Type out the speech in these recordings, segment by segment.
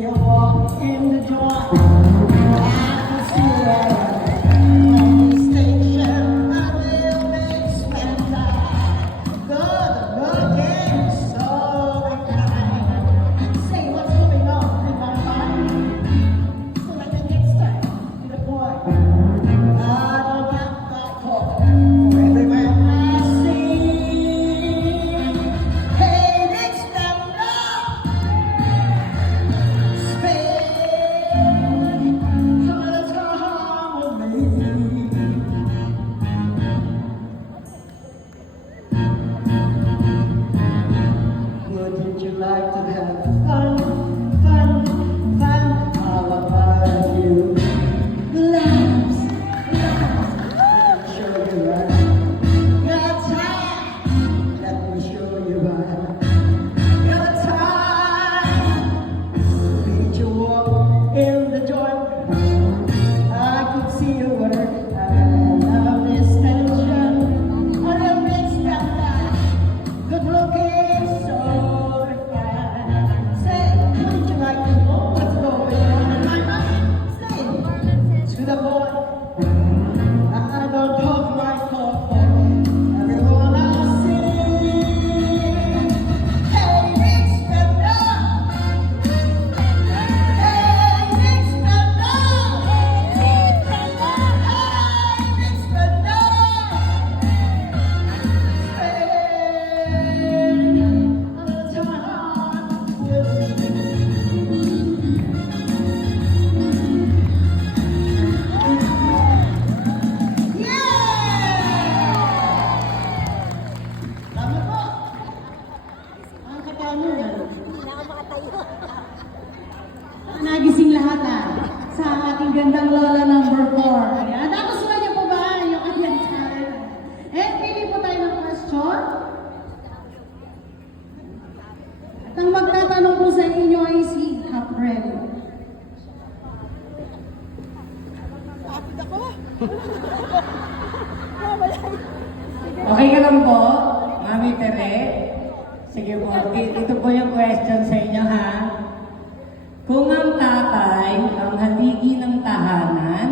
you walk in the door, I can see you on the station. I will make splendor, good looking, so refined. Say what's going on in my mind, so I can get started to the point. I don't have that talk for everywhere I see. Hey, Rick Splendor, spend some of the time with me. Wouldn't you like to have fun, fun, fun all about you? Laughs, let me show you right. You're tired, let me show you right. You're tired, need you walk in the door. I could see you work. I love this tension. On your mixed splendor, good looking, so refined. Say, wouldn't you like to know what's going on in my mind? Say, to the boy. I don't talk my talk for everyone I see. Hey, Rick Splendor. Hey, Rick Splendor. Hey, Rick Splendor. Spend a little time with me. Yeah! Tama po. Ang katanungan. Nagising lahat sa ating gandang lola number 4. Ayan. Nagustuhan niyo po ba yung kanyang talent? Pili po tayo ng question. At ang magtatanong po sa inyo ay si Capred. Okay ka lang po, Mami Tere? Sige po, ito po yung question sa inyo ha. Kung ang tatay ang haligi ng tahanan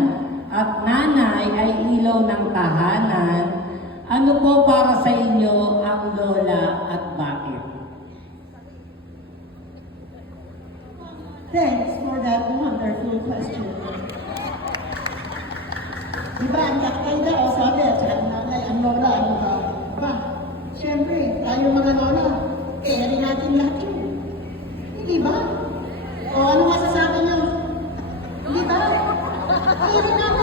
at nanay ay ilaw ng tahanan, ano po para sa inyo ang lola at bakit? Thanks for that wonderful question. Diba, ang tatay daw, sabi, at saka ang nanay, ang lola, ano ba? Diba? Siyempre, tayo mga lola, kaya rin natin lahat yun. Hindi ba? O ano masasabi nyo? Hindi ba? Kaya rin natin